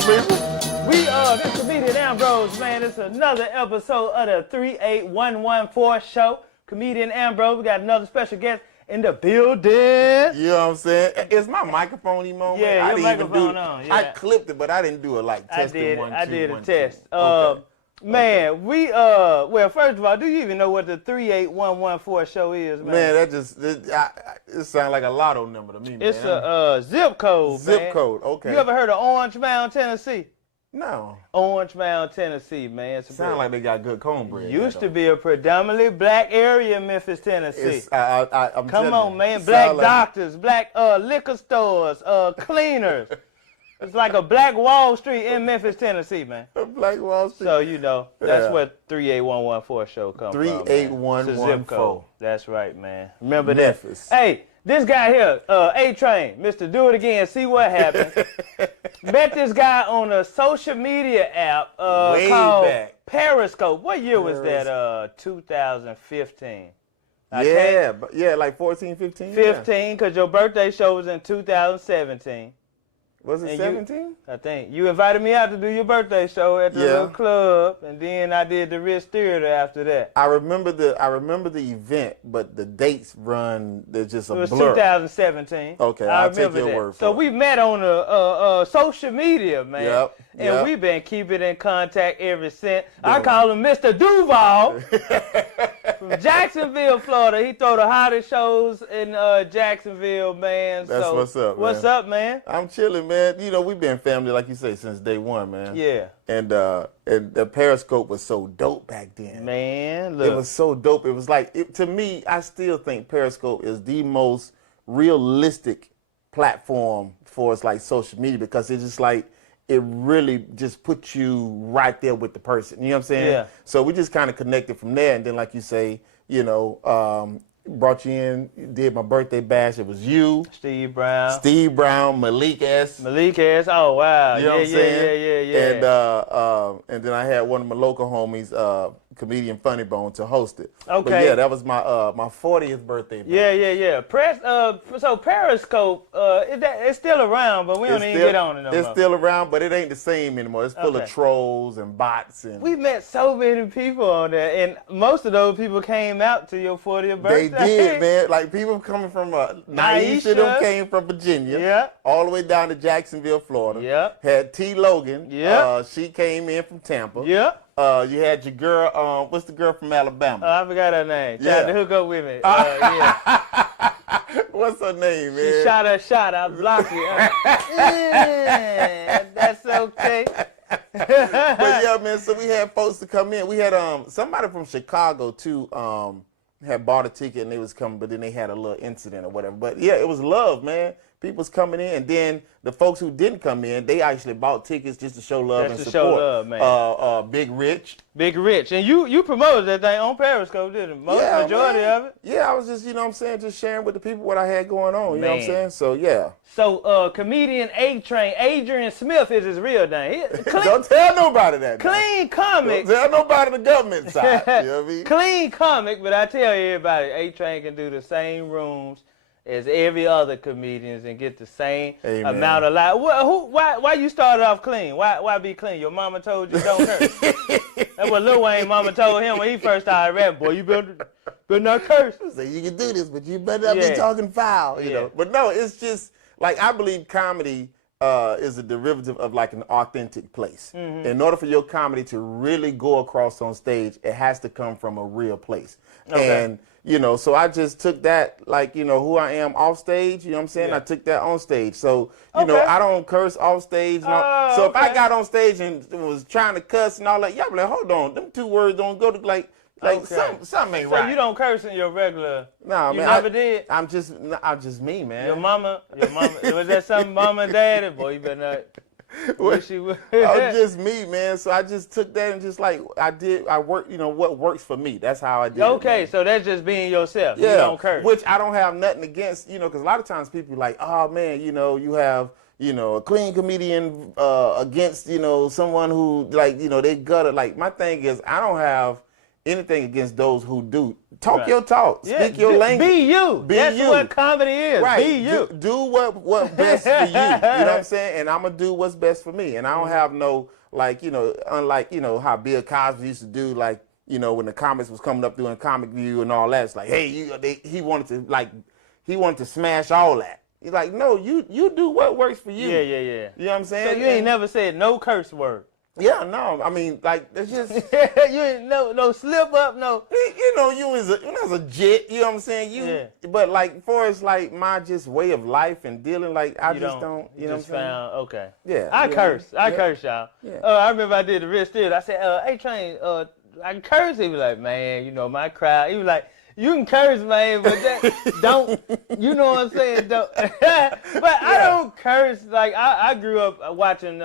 good, people? This comedian Ambrose, man. It's another episode of the 38114 show. Comedian Ambrose, we got another special guest in the building. You know what I'm saying? Is my microphone on? Yeah, your microphone on. Yeah. I clipped it, but I didn't do it like testing one, two, I did a one, test. Two. Okay. Man, well, first of all, do you even know what the 38114 show is, man? Man, it sounds like a lotto number to me, man. It's a zip code, Zip code, okay. You ever heard of Orange Mound, Tennessee? No. Orange Mound, Tennessee, man. Sound like they got good cornbread. Used to be a predominantly black area in Memphis, Tennessee. I'm Come on, man. Black doctors, black liquor stores, cleaners. It's like a black Wall Street in Memphis, Tennessee, man. Black Wall Street. So, you know, that's where 38114 show comes from. 38114. That's right, man. Remember Memphis. That. Hey, this guy here, Atrain, Mr. Do It Again, see what happened. Met this guy on a social media app called Periscope. What year was that? 2015. Yeah, like 14, 15? 15, because your birthday show was in 2017. Was it 17? I think. You invited me out to do your birthday show at the little club, and then I did the Ritz Theater after that. I remember the event, but the dates run, they're just a blur. It was 2017. Okay, I'll take your word for it. So we met on social media, man. Yep. And we've been keeping in contact ever since. I call him Mr. Duval from Jacksonville, Florida. He throw the hottest shows in Jacksonville, man. That's what's up, man. What's up, man? I'm chilling, man. You know, we've been family, like you say, since day one, man. Yeah. And the Periscope was so dope back then. Man, look. It was so dope. It was like, to me, I still think Periscope is the most realistic platform for us, like social media, because it's just like, it really just puts you right there with the person. You know what I'm saying? Yeah. So we just kind of connected from there. And then, like you say, you know, brought you in, did my birthday bash. It was you. Steve Brown, Malik S. Oh, wow. You know what I'm saying? Yeah. And then I had one of my local homies, comedian Funny Bone, to host it. Okay. But yeah, that was my 40th birthday. Yeah. So Periscope, it's still around, but we don't even get on it no more. It's still around, but it ain't the same anymore. It's full of trolls and bots. And we met so many people on there, and most of those people came out to your 40th birthday. They did, man. Like, people coming from Naisha, them came from Virginia. Yeah. All the way down to Jacksonville, Florida. Yeah. Had T. Logan. Yeah. She came in from Tampa. Yeah. You had your girl, what's the girl from Alabama? I forgot her name. Yeah. Tried to hook up with me. Yeah. What's her name, man? She shot her shot. I blocked it. That's okay. But yeah, man, so we had folks to come in. We had somebody from Chicago, too, had bought a ticket and they was coming, but then they had a little incident or whatever. But yeah, it was love, man. People's coming in, and then the folks who didn't come in, they actually bought tickets just to show love and support. Show love, man. Big Rich, and you promoted that thing on Periscope, didn't you? Majority of it. Yeah, I was just, you know what I'm saying, just sharing with the people what I had going on. You know what I'm saying? So yeah. So comedian Atrain, Adrian Smith is his real name. Don't tell nobody that. Clean comic. Don't tell nobody on the government side. You know what I mean? Clean comic, but I tell everybody, Atrain can do the same rooms as every other comedians and get the same amount of life. Why you started off clean? Why be clean? Your mama told you don't curse. That's what Lil Wayne mama told him when he first started rapping. Boy, you better not curse. So you can do this, but you better not be talking foul. You know. But no, it's just like, I believe comedy is a derivative of like an authentic place. Mm-hmm. In order for your comedy to really go across on stage, it has to come from a real place. Okay. And you know, so I just took that, like, you know, who I am off stage, you know what I'm saying? Yeah. I took that on stage. So, you know, I don't curse off stage. So if I got on stage and was trying to cuss and all that, y'all be like, hold on, them two words don't go to, like something ain't right. So you don't curse in your regular, no, you man, never did? I'm just me, man. Your mama, was that something mama and daddy? Boy, you better not. I was just me, man. So I just took that and just like I work, you know, what works for me. That's how I did it. Okay, so that's just being yourself. Yeah, you don't curse. Which I don't have nothing against, you know, because a lot of times people are like, oh man, you know, you have, you know, a clean comedian against, you know, someone who, like, you know, they gutter. Like, my thing is, I don't have anything against those who do. Talk your talk. Speak your language. Be you. That's what comedy is. Right. Be you. Do what best for you. You know what I'm saying? And I'm going to do what's best for me. And I don't have no, like, unlike, how Bill Cosby used to do, like, when the comics was coming up doing Comic View and all that. It's like, hey, he wanted to smash all that. He's like, no, you do what works for you. Yeah. You know what I'm saying? So you ain't never said no curse word. Yeah, no. I mean, like, it's just you ain't no slip up, no. You was a jet. You know what I'm saying? But like, for us, like my just way of life and dealing, like I just don't. You know what I'm saying? Okay. Yeah. I curse, y'all. Yeah. I remember I did the real still. I said, Atrain, I curse. He was like, man, my crowd. He was like, you can curse, man, but that don't. You know what I'm saying? Don't. But I don't curse. Like I grew up watching.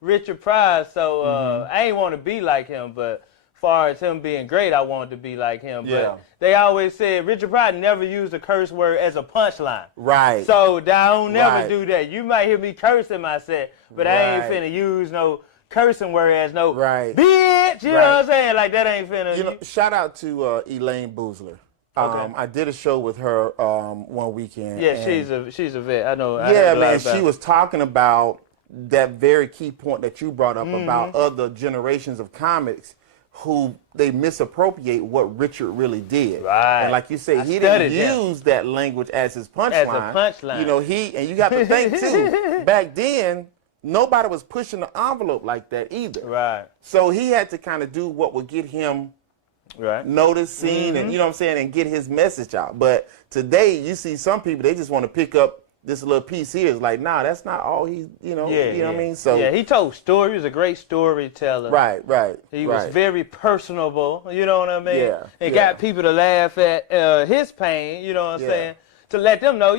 Richard Pryor, so I ain't want to be like him, but far as him being great, I wanted to be like him. But they always said Richard Pryor never used a curse word as a punchline. Right. So I don't never do that. You might hear me cursing my set, but I ain't finna use no cursing word as no bitch. You know what I'm saying? Like that ain't finna. Shout out to Elaine Boozler. Okay. I did a show with her one weekend. Yeah, she's a vet. I know. Yeah, man. She was talking about that very key point that you brought up about other generations of comics who they misappropriate what Richard really did. Right. And like you say, he didn't use that language as his punchline. As a punchline. And you got to think too, back then, nobody was pushing the envelope like that either. Right. So he had to kind of do what would get him noticed, seen, and you know what I'm saying, and get his message out. But today, you see some people, they just want to pick up this little piece here. Is like, nah, that's not all he, you know what I mean? So he told stories. He was a great storyteller. Right. He was very personable, you know what I mean? Yeah. And got people to laugh at his pain, you know what I'm saying? To let them know,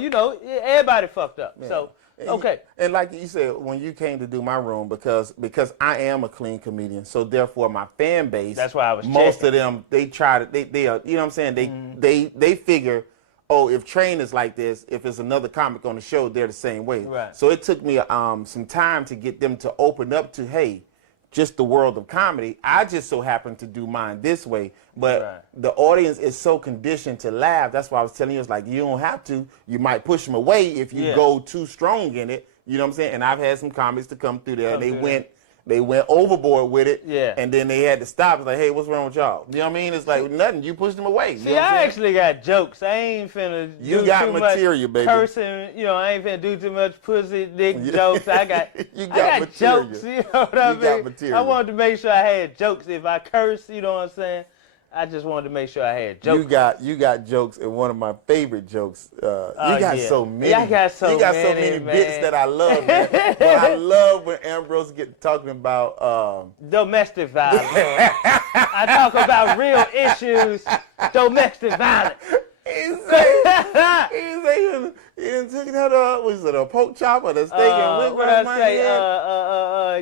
everybody fucked up. Yeah. So, okay. And like you said, when you came to do my room, because I am a clean comedian, so therefore my fan base, that's why I was most of them, they try to, they are, you know what I'm saying? They figure, oh, if Train is like this, if it's another comic on the show, they're the same way. Right. So it took me some time to get them to open up to, hey, just the world of comedy. I just so happen to do mine this way. But the audience is so conditioned to laugh. That's why I was telling you, it's like, you don't have to. You might push them away if you go too strong in it. You know what I'm saying? And I've had some comics to come through there, and they went overboard with it, and then they had to stop. It's like, hey, what's wrong with y'all? You know what I mean? It's like nothing. You pushed them away. See, I actually got jokes. I ain't finna do too material, much baby. Cursing. I ain't finna do too much pussy dick jokes. I got jokes. You know what I mean? Got material. I wanted to make sure I had jokes. If I curse, you know what I'm saying? I just wanted to make sure I had jokes. You got jokes, and one of my favorite jokes. You got so many. I got so many bits that I love. Man. But I love when Ambrose get talking about domestic violence. I talk about real issues, domestic violence. He took a pork chop or the steak and what I say?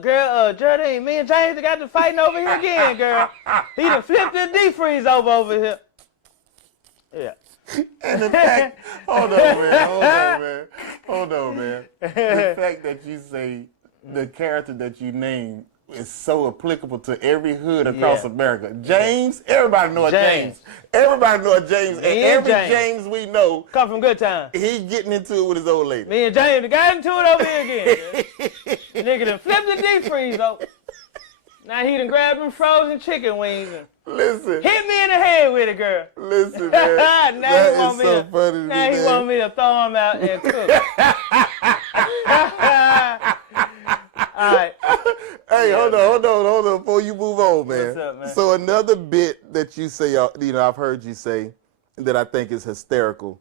Girl, Jordan, me and James got to fighting over here again, girl. He done flipped the deep freeze over here. Yeah. And the fact, hold on, man. The fact that you say the character that you name is so applicable to every hood across America. James, everybody know a James. Everybody know a James. And every James we know come from good time. He getting into it with his old lady. Me and James got into it over here again. Nigga done flipped the deep freeze over. Now he done grabbed them frozen chicken wings and listen. Hit me in the head with it, girl. Listen, man. Now he want me to throw him out and cook. All right. Hey, hold on, before you move on, man. What's up, man? So another bit that you say, I've heard you say that I think is hysterical.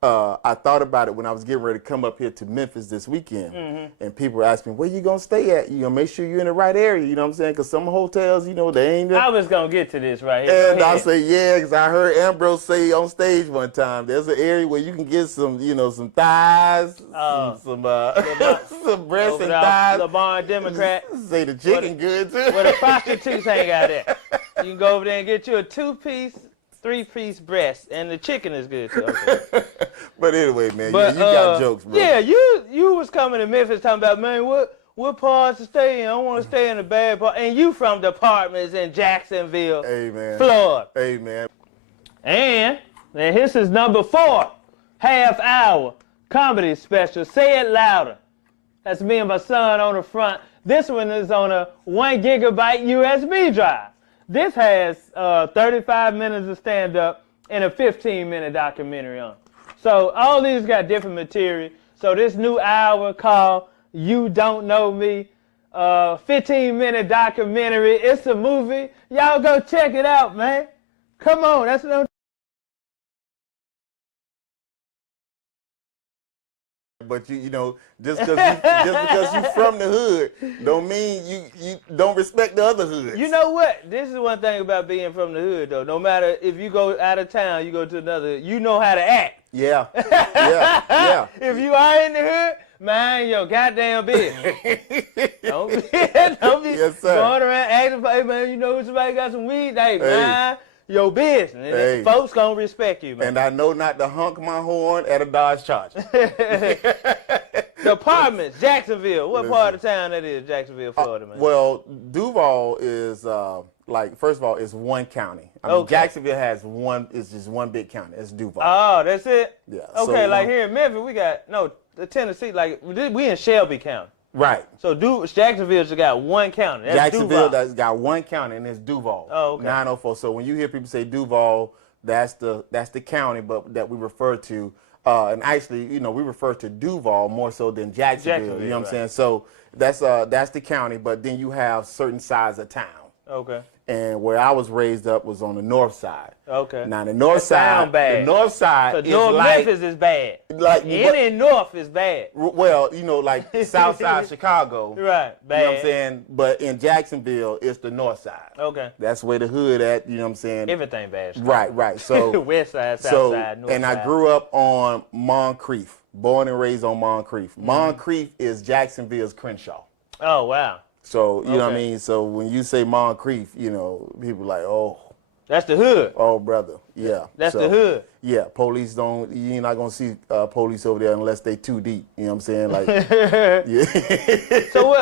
I thought about it when I was getting ready to come up here to Memphis this weekend, and people were asking me, where you gonna stay at? You gonna make sure you're in the right area, you know what I'm saying? Because some hotels, they ain't there. I was gonna get to this right here. And I say, because I heard Ambrose say on stage one time, there's an area where you can get some, some thighs, some breasts and thighs. The Bar Democrat. Say the chicken good too. Where the prostitutes hang out at. You can go over there and get you a 2-piece, 3-piece breast, and the chicken is good too. Okay. But anyway, man, you got jokes, bro. Yeah, you was coming to Memphis talking about, man, what what parts to stay in? I want to stay in the bad part. And you from the apartments in Jacksonville, Florida. Hey, man. And this is number 4, half-hour comedy special. Say It Louder. That's me and my son on the front. This one is on a 1 gigabyte USB drive. This has 35 minutes of stand-up and a 15-minute documentary on it. So all these got different material. So this new hour called You Don't Know Me, 15-minute documentary. It's a movie. Y'all go check it out, man. Come on, that's no. But you know, just because you from the hood, don't mean you don't respect the other hoods. You know what? This is one thing about being from the hood, though. No matter if you go out of town, you go to another, you know how to act. Yeah, yeah. If you are in the hood, mind your goddamn business. don't be yes, going around acting, hey man, you know somebody got some weed, hey man. Your business. And folks gonna respect you, man. And I know not to honk my horn at a Dodge Charger. The apartments, Jacksonville. What part of town that is, Jacksonville, Florida, man? Well, Duval is first of all, it's one county. I mean, Jacksonville has it's just one big county. It's Duval. Oh, that's it? Yeah. Okay, so, here in Memphis, we got the Tennessee. Like we in Shelby County. Right. So Jacksonville just got one county. That's Jacksonville Duval. got one county, and it's Duval. Oh, okay. 904. So when you hear people say Duval, that's the county, but that we refer to. And actually, you know, we refer to Duval more so than Jacksonville. You know what I'm saying? So that's the county, but then you have certain sides of town. Okay. And where I was raised up was on the north side. Okay. Now the north side, bad. The north side so is North like Memphis is bad. Like any north is bad. Well, you know, like south side Chicago. Right. Bad. You know what I'm saying? But in Jacksonville, it's the north side. Okay. That's where the hood at. You know what I'm saying? Everything bad. Right. So west side, south side, north and side. I grew up on Moncrief, born and raised on Moncrief. Moncrief is Jacksonville's Crenshaw. Oh wow. So, you know what I mean? So, when you say Moncrief, you know, people like, oh. That's the hood. Oh, brother. Yeah. That's the hood. Yeah. Police you're not going to see police over there unless they too deep. You know what I'm saying? Like, yeah. So,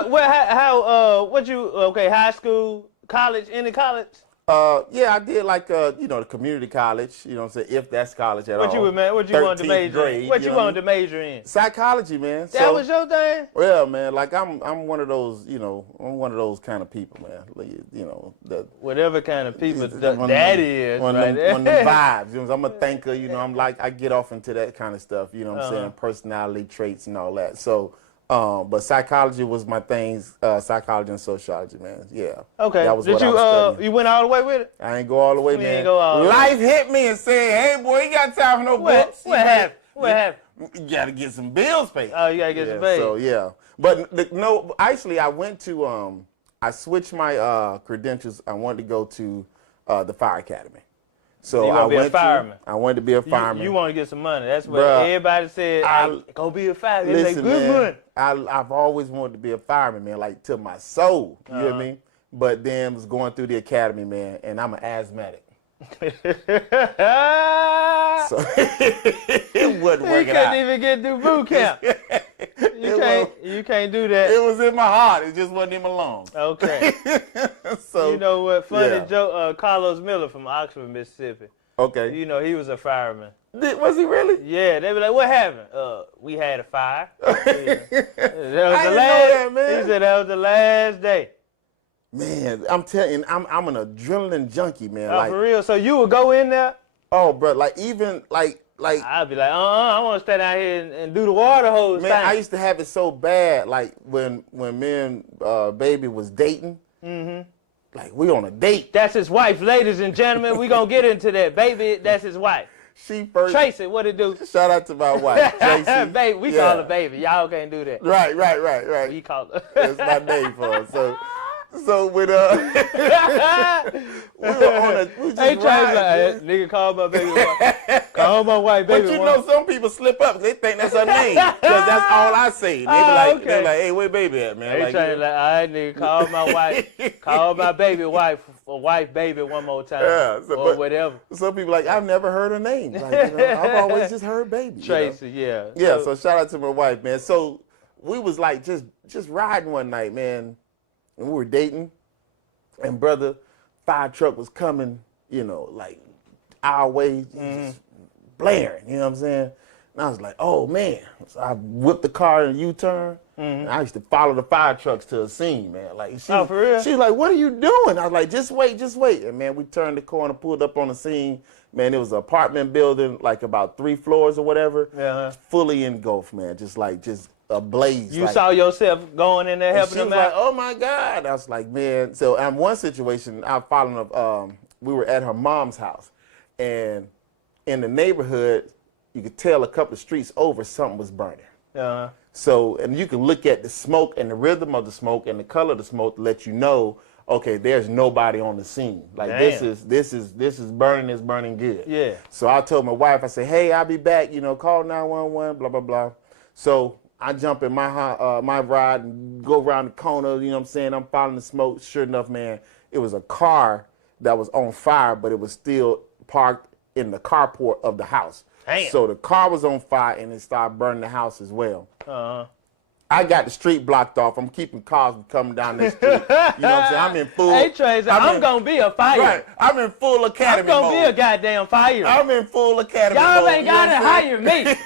high school, college, any college? Yeah, I did the community college, you know what I'm saying, if that's college at all. What you wanted to major in? What you wanted to major in? Psychology, man. That was your thing? Well, man, like I'm one of those, I'm one of those kind of people, man. That whatever kind of people that is, one of them vibes. You know, I'm a thinker, I'm like, I get off into that kind of stuff, you know what I'm saying, personality traits and all that. So but psychology was my things, psychology and sociology, man. Yeah. Okay. That was what I was studying. You went all the way with it? I ain't go all the way, man. Ain't go all the Life hit me and said, hey, boy, you got time for no books. What happened? What happened? You got to get some bills paid. Oh, you got to get some paid. So, yeah. But, actually, I went to, I switched my credentials. I wanted to go to the fire academy. So I went I wanted to be a fireman. You want to get some money. That's what everybody said. Go be a fireman. Listen, good money. I've always wanted to be a fireman, man, like to my soul. You know what I mean? But then was going through the academy, man, and I'm an asthmatic. So it wasn't working out. You couldn't even get through boot camp. You can't do that. It was in my heart. It just wasn't in my lungs. Okay. So you know what? Funny joke. Carlos Miller from Oxford, Mississippi. Okay. You know he was a fireman. Was he really? Yeah. They were like, "What happened?" We had a fire. That was the last. Man. He said that was the last day. Man, I'm telling you, I'm an adrenaline junkie, man. Oh, for real? So you would go in there? Oh, bro, like even like I'd be like, I want to stay down here and do the water hose man, thing. I used to have it so bad, like when me and baby was dating. Like we on a date. That's his wife, ladies and gentlemen. We gonna get into that, baby. That's his wife. She first. Tracy, what it do? Shout out to my wife, Tracy. Baby, we call her baby. Y'all can't do that. Right. We call her. That's my name for her. So with we were on a we just like, nigga call my baby wife. Call my wife baby. But you know some people slip up because they think that's her name. Because that's all I say. They be like, they're like, hey, where baby at, man? They trying to like, all right, nigga, call my wife, call my baby wife or wife baby one more time. Yeah, or whatever. Some people like, I've never heard her name. Like, I've always just heard baby. Tracy, Yeah, so shout out to my wife, man. So we was like just riding one night, man, and we were dating, and brother, fire truck was coming, like our way, just blaring, you know what I'm saying? And I was like, oh man. So I whipped the car in a U-turn. And I used to follow the fire trucks to a scene, man. Like, for real? She was like, what are you doing? I was like, just wait. And man, we turned the corner, pulled up on the scene. Man, it was an apartment building, like about 3 floors or whatever, fully engulfed, man. Just ablaze. You saw yourself going in there helping them out? She was like, oh my God. I was like, man. So in one situation, I followed up, we were at her mom's house. And in the neighborhood, you could tell a couple of streets over something was burning. So, and you can look at the smoke and the rhythm of the smoke and the color of the smoke to let you know, okay, there's nobody on the scene. Like, this is burning, it's burning good. Yeah. So I told my wife, I said, hey, I'll be back, call 911, blah, blah, blah. So I jump in my ride and go around the corner, you know what I'm saying? I'm following the smoke. Sure enough, man, it was a car that was on fire, but it was still parked in the carport of the house. Damn. So the car was on fire and it started burning the house as well. I got the street blocked off. I'm keeping cars from coming down this street. You know what I'm saying? I'm in full. Atrain said, I'm going to be a fire. Right. I'm in full academy mode. I'm going to be a goddamn fire. I'm in full academy mode. Y'all ain't got to hire me.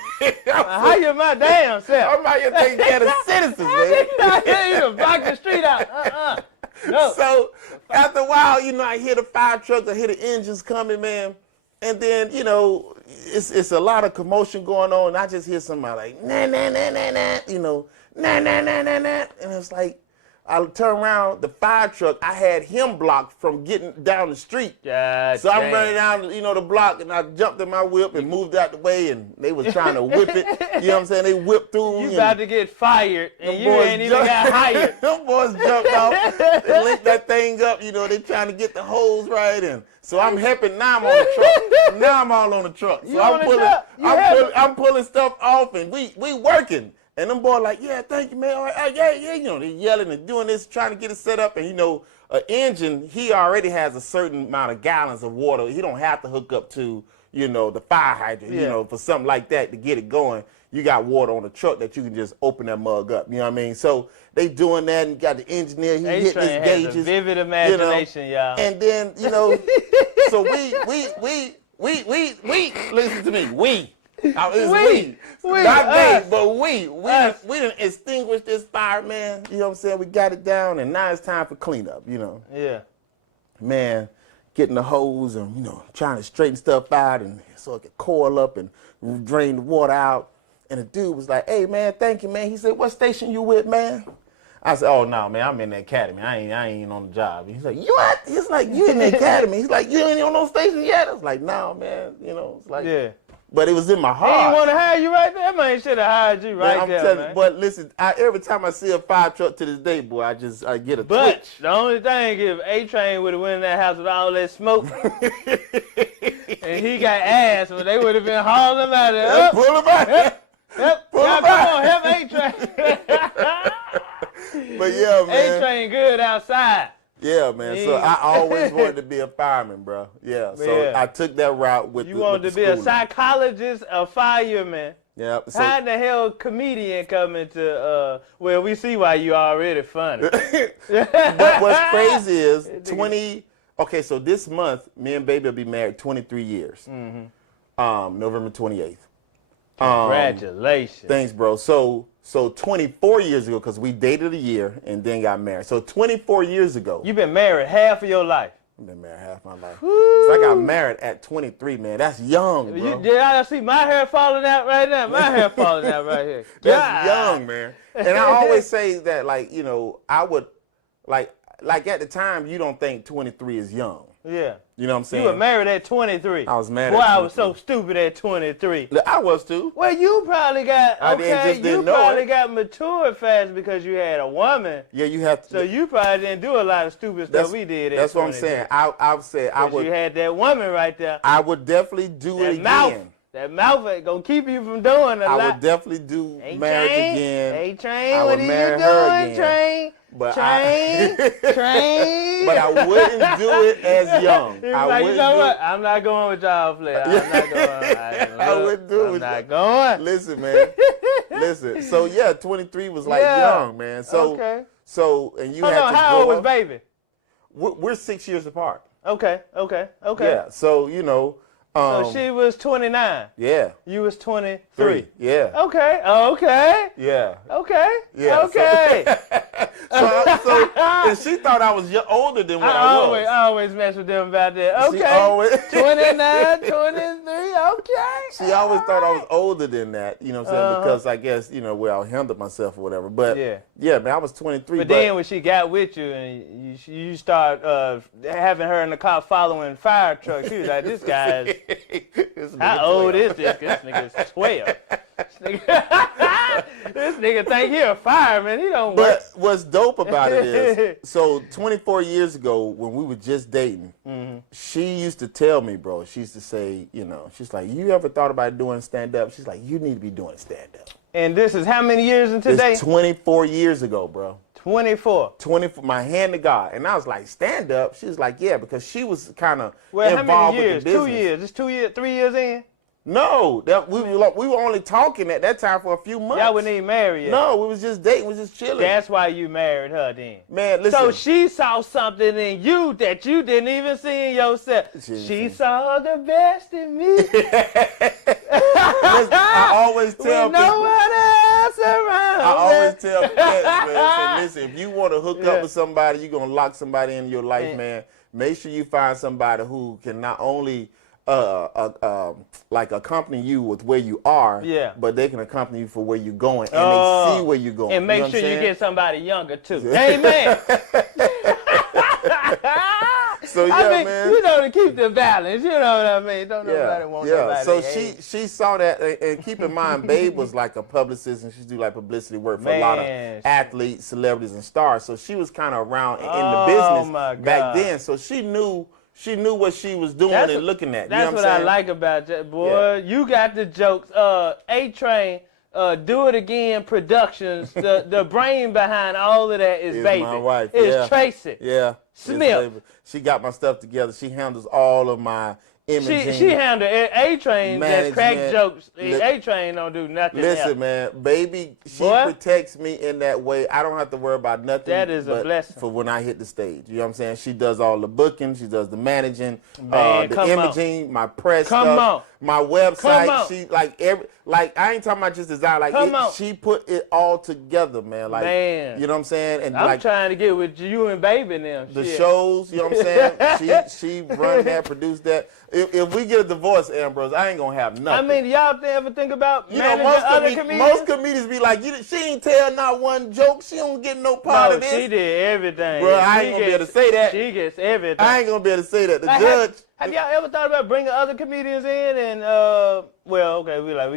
Hire my damn self. I'm out here taking care of the citizens, man. You block the street out. No. So after a while, I hear the fire trucks, I hear the engines coming, man. And then, it's a lot of commotion going on, and I just hear somebody like, nah, nah, nah, nah, nah, nah, nah, nah, nah, nah. And it's like, I turn around, the fire truck, I had him blocked from getting down the street. So I'm running down, the block, and I jumped in my whip and moved out the way, and they was trying to whip it. You know what I'm saying? They whipped through. You about to get fired, and you ain't even got hired. Them boys jumped off. They linked that thing up. They trying to get the hose right in. So I'm helping. Now I'm on the truck. Now I'm all on the truck. So I'm pulling stuff off, and we working. And them boys like, yeah, thank you, man. All right, yeah. They yelling and doing this, trying to get it set up. And, an engine, he already has a certain amount of gallons of water. He don't have to hook up to, the fire hydrant, for something like that to get it going. You got water on the truck that you can just open that mug up. You know what I mean? So they doing that and got the engineer. He hitting his gauges. A vivid imagination, y'all. And then, so we, listen to me, we. Not they, but we didn't extinguish this fire, man. You know what I'm saying? We got it down, and now it's time for cleanup, Yeah. Man, getting the hose and, trying to straighten stuff out and so it could coil up and drain the water out. And the dude was like, hey, man, thank you, man. He said, what station you with, man? I said, oh, no, man, I'm in the academy. I ain't on the job. He's like, you what? He's like, you in the academy. He's like, you ain't on no station yet? I was like, no, man. It's like, yeah. But it was in my heart. He didn't want to hire you right there? Man, should have hired you right there, man. But listen, every time I see a fire truck to this day, boy, I get a twitch. The only thing, if Atrain would have went in that house with all that smoke, and he got ass, well, they would have been hauling him out of there. Pull him out. Pull him out. Come on, help Atrain. But yeah, man. Atrain good outside. Yeah, man. So I always wanted to be a fireman, bro. Yeah. So I took that route with you wanted to be a psychologist, a fireman. Yeah. So, how the hell comedian coming to, well, we see why you already funny. But what's crazy is okay, so this month, me and Baby will be married 23 years. November 28th. Congratulations. Thanks, bro. So 24 years ago, because we dated a year and then got married. So 24 years ago. You've been married half of your life. I've been married half my life. Woo. So I got married at 23, man. That's young, bro. I see my hair falling out right now. My hair falling out right here. That's young, man. And I always say that, I would, like at the time, you don't think 23 is young. Yeah. You know what I'm saying? You were married at 23. I was married at 23. Boy, I was so stupid at 23. I was too. Well, you probably got, got matured fast because you had a woman. Yeah, you have to. So you probably didn't do a lot of stupid stuff we did at 23. That's what I'm saying. I would say I would. You had that woman right there. I would definitely do it again. That mouth ain't gonna keep you from doing a lot. I would definitely do marriage again. Atrain, what are you doing, Train? But Train. But I wouldn't do it as young. You know what? I'm not going with y'all, Flair. I'm not going. I wouldn't do it. I'm not going. Listen, man. Listen. So yeah, 23 was like young, man. So and you had to how grow old was up. baby? We're 6 years apart. Okay. Yeah. So you know. So she was 29. Yeah. You was 23. Yeah. Okay. Yeah. Okay. Yeah. Okay. So and she thought I was older than what I was. I always mess with them about that. Okay. She always 29, 23. Okay. She always thought I was older than that. You know what I'm saying? Because I guess I handled myself or whatever. But yeah, man, I was 23. But then when she got with you and you start having her in the car following fire trucks, she was like, "This guy is how old is this? This nigga's 12. This nigga think he a fireman. He don't work." But what's dope about it is, so 24 years ago when we were just dating, she used to tell me, bro, she used to say, she's like, "You ever thought about doing stand-up?" She's like, "You need to be doing stand-up." And this is how many years into today? It's 24 years ago, bro. 24. 24, my hand to God. And I was like, stand up? She was like, yeah, because she was kind of involved how many years? with the business. 2 years. It's 2 years, 3 years in? No, we were only talking at that time for a few months. Y'all wasn't even married yet. No, we was just dating, we was just chilling. That's why you married her then. Man, listen. So she saw something in you that you didn't even see in yourself. She saw the best in me. Listen, I always tell people. No one else around. I always tell cats, man, listen, if you want to hook up with somebody, you're going to lock somebody in your life, man, make sure you find somebody who can not only like accompany you with where you are, but they can accompany you for where you're going, and they see where you're going. And make sure you get somebody younger too. Amen. So man, to keep the balance. You know what I mean? Don't nobody want nobody. So she saw that, and keep in mind, Babe was like a publicist, and she do like publicity work for a lot of athletes, celebrities, and stars. So she was kind of around in the business back then. So she knew what she was doing and looking at. That's what I like about that, boy. Yeah. You got the jokes. Atrain, Do It Again Productions. The brain behind all of that is Baby. My wife. It's Tracy. Yeah. Smith. She got my stuff together. She handles all of my imaging. She handled Atrain. Just crack jokes. Atrain don't do nothing. Listen, man, Baby, she protects me in that way. I don't have to worry about nothing. That is a blessing. For when I hit the stage. You know what I'm saying? She does all the booking. She does the managing, the imaging, my press stuff, my website. She I ain't talking about just design. She put it all together, man. Like, you know what I'm saying? And I'm trying to get with you and Baby now. The shows, you know what I'm saying? she run that, produced that. If we get a divorce, Ambrose, I ain't gonna have nothing. I mean, y'all ever think about managing other comedians? Most comedians be like, she ain't tell not one joke. She don't get no part of this. She did everything. Bro, I ain't gonna be able to say that. She gets everything. I ain't gonna be able to say that. The judge. Have y'all ever thought about bringing other comedians in and, we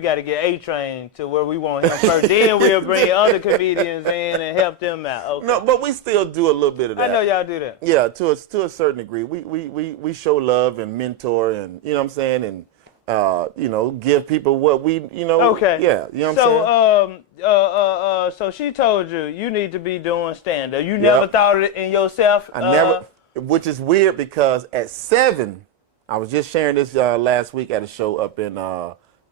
got to get A-Train to where we want him first. Then we'll bring other comedians in and help them out. Okay. No, but we still do a little bit of that. I know y'all do that. Yeah, to a certain degree. We show love and mentor and, you know what I'm saying, and, give people what we, Okay. Yeah, you know what I'm saying? So she told you need to be doing stand-up. You never thought of it in yourself? I never, which is weird because at 7, I was just sharing this last week at a show up in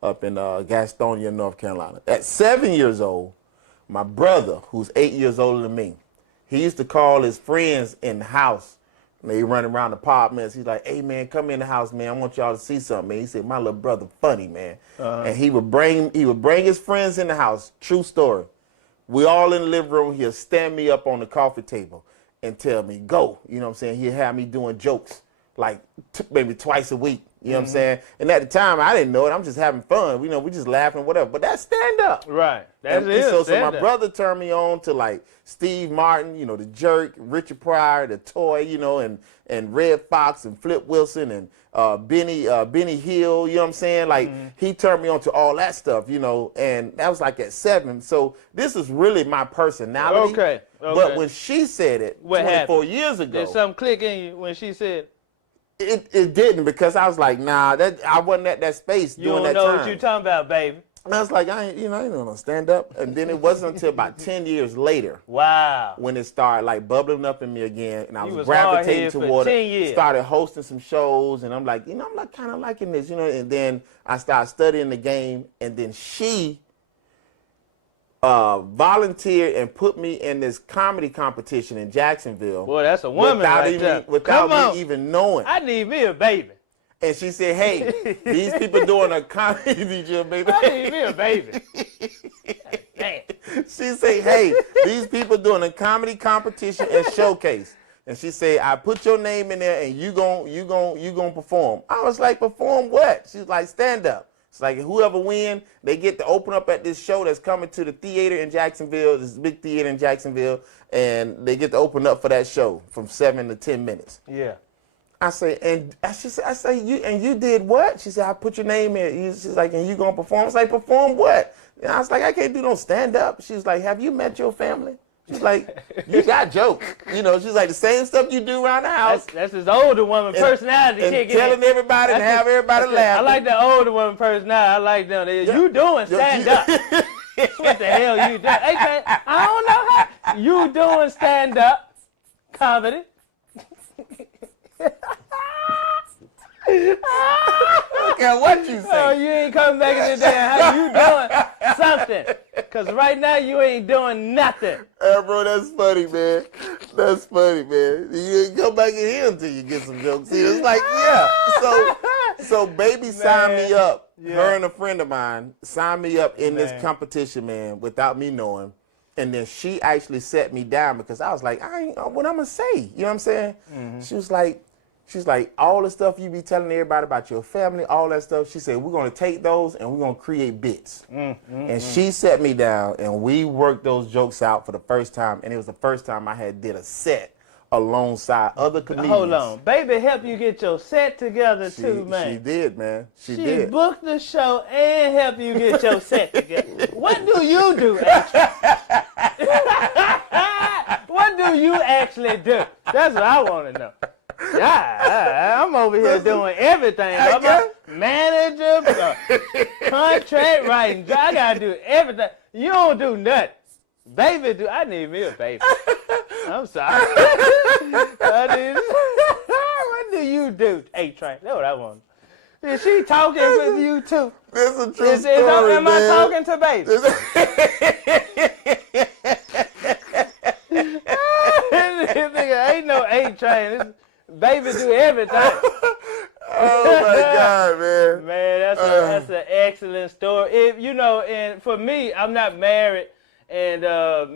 Gastonia, North Carolina. At 7 years old, my brother, who's 8 years older than me, he used to call his friends in the house. And they run around the apartments. He's like, "Hey man, come in the house, man. I want y'all to see something, man." He said, "My little brother funny, man." And he would bring his friends in the house. True story. We all in the living room. He'll stand me up on the coffee table and tell me, "Go." You know what I'm saying? He'll have me doing jokes like maybe twice a week. You know what I'm saying? And at the time, I didn't know it. I'm just having fun. We just laughing, whatever. But that's stand-up. Right. So my brother turned me on to, like, Steve Martin, The Jerk, Richard Pryor, The Toy, and Red Fox and Flip Wilson and Benny Hill, you know what I'm saying? Like, he turned me on to all that stuff, and that was like at 7. So this is really my personality. Okay. But when she said it 24 years ago. Did something click in you when she said it didn't, because I was like, nah, I wasn't at that space during that time. You don't know what you're talking about, baby. And I was like, I ain't gonna stand up. And then it wasn't until about 10 years later. Wow. When it started like bubbling up in me again, and I was gravitating toward it. Started hosting some shows, and I'm like, I'm like kind of liking this, And then I started studying the game, and then she volunteered and put me in this comedy competition in Jacksonville. Boy, that's a woman without me even knowing. I need me a baby. And she said, hey, these people doing a comedy, need you a baby. I need me a baby. Damn. She said, hey, these people doing a comedy competition and showcase. And she said, I put your name in there and you gon' perform. I was like, perform what? She was like, stand up. It's like whoever win, they get to open up at this show that's coming to the theater in Jacksonville, this big theater in Jacksonville, and they get to open up for that show from 7 to 10 minutes. Yeah. I say, and she said, you did what? She said, I put your name in. She's like, and you gonna perform? I was like, perform what? And I was like, I can't do no stand up. She's like, have you met your family? She's like, you got jokes. You know, she's like, the same stuff you do around the house. That's his older woman personality. And telling everybody and have everybody laughing. I like the older woman personality. I like them. You doing stand up. What the hell you doing? Hey, man, I don't know how. You doing stand up comedy. Okay, what you say? Oh, you ain't coming back in the day. How you doing something? Because right now you ain't doing nothing. Bro, that's funny, man. That's funny, man. You ain't come back in here until you get some jokes. See, it's like, yeah. So baby signed me up. Yeah. Her and a friend of mine signed me up in this competition, man, without me knowing. And then she actually set me down because I was like, I ain't what I'm going to say. You know what I'm saying? Mm-hmm. She's like, all the stuff you be telling everybody about your family, all that stuff. She said, we're going to take those and we're going to create bits. And she set me down and we worked those jokes out for the first time. And it was the first time I had did a set alongside other comedians. Hold on. Baby help you get your set together too, man. She did, man. She did. She booked the show and help you get your set together. What do you do, What do you actually do? That's what I want to know. Yeah, I'm over here doing everything. I'm a manager, contract writing. I gotta do everything. You don't do nothing. Baby, I need me a baby. I'm sorry. What do you do, Atrain? That's what I want. Is she talking with you too? This is a true story, am I talking to baby? Ain't no A-Train. Baby do everything. Oh my God, man. Man, that's an excellent story. And for me, I'm not married, and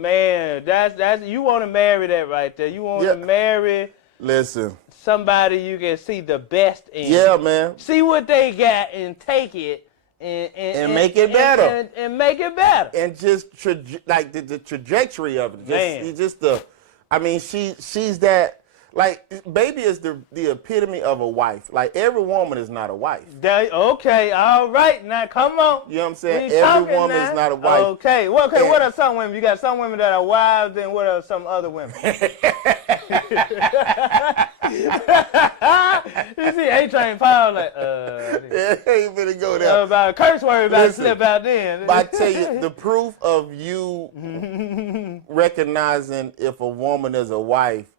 man, that's you want to marry that right there. You want to marry. Listen. Somebody you can see the best in. Yeah, man. See what they got and take it and make it better. And make it better. And just the trajectory of it. She's that. Like, baby is the epitome of a wife. Like, every woman is not a wife. Okay, all right. Now, come on. You know what I'm saying? Every woman is not a wife. Okay. Well, okay, what are some women? You got some women that are wives, and what are some other women? You see A-Train Paul like, ain't finna go there. About a curse word about to slip out then. But I tell you, the proof of you recognizing if a woman is a wife,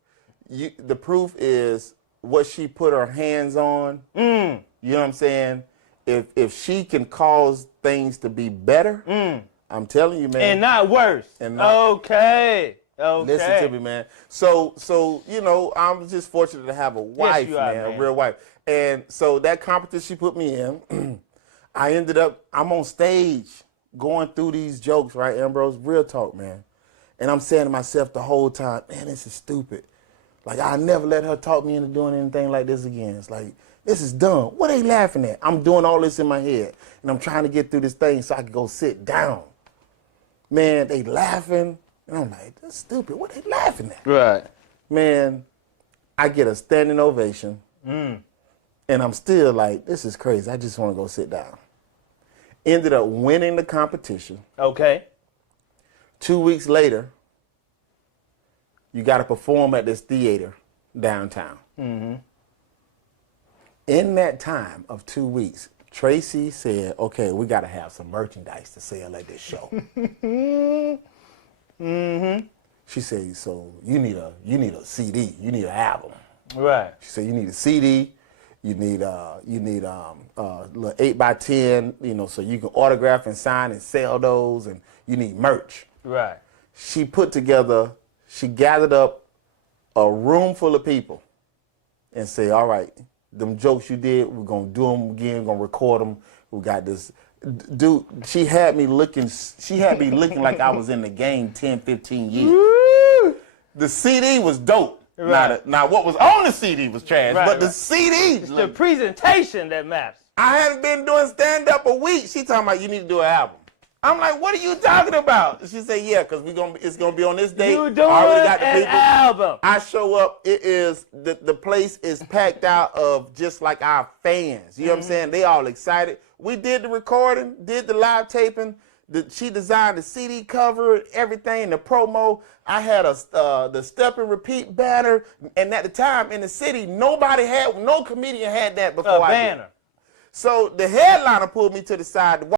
the proof is what she put her hands on. You know what I'm saying? If she can cause things to be better, I'm telling you, man. And not worse. Okay. Listen to me, man. So I'm just fortunate to have a wife, man, a real wife. And so that competition she put me in, I'm on stage going through these jokes, right, Ambrose? Real talk, man. And I'm saying to myself the whole time, man, this is stupid. Like, I'll never let her talk me into doing anything like this again. It's like, this is dumb. What are they laughing at? I'm doing all this in my head, and I'm trying to get through this thing so I can go sit down. Man, they laughing, and I'm like, that's stupid. What are they laughing at? Right. Man, I get a standing ovation, and I'm still like, this is crazy. I just want to go sit down. Ended up winning the competition. Okay. 2 weeks later, you got to perform at this theater downtown. Mm-hmm. In that time of 2 weeks, Tracy said, okay, we got to have some merchandise to sell at this show. Mm-hmm. She said, so you need a CD. You need an album. Right. She said, you need a CD. You need little 8x10, you know, so you can autograph and sign and sell those, and you need merch. Right. She gathered up a room full of people and say, all right, them jokes you did, we're going to do them again, we're going to record them. We got this. Dude, she had me looking like I was in the game 10, 15 years. Woo! The CD was dope. Right. Now, what was on the CD was trash, but the CD. It's the presentation that matters. I hadn't been doing stand-up a week. She talking about, you need to do an album. I'm like, what are you talking about? She said, yeah, because it's gonna be on this date. You doing an album. I show up, the place is packed out of just like our fans. You know what I'm saying? They all excited. We did the recording, did the live taping. She designed the CD cover, everything, the promo. I had the step and repeat banner, and at the time in the city, no comedian had that before I did. A banner. So the headliner pulled me to the side.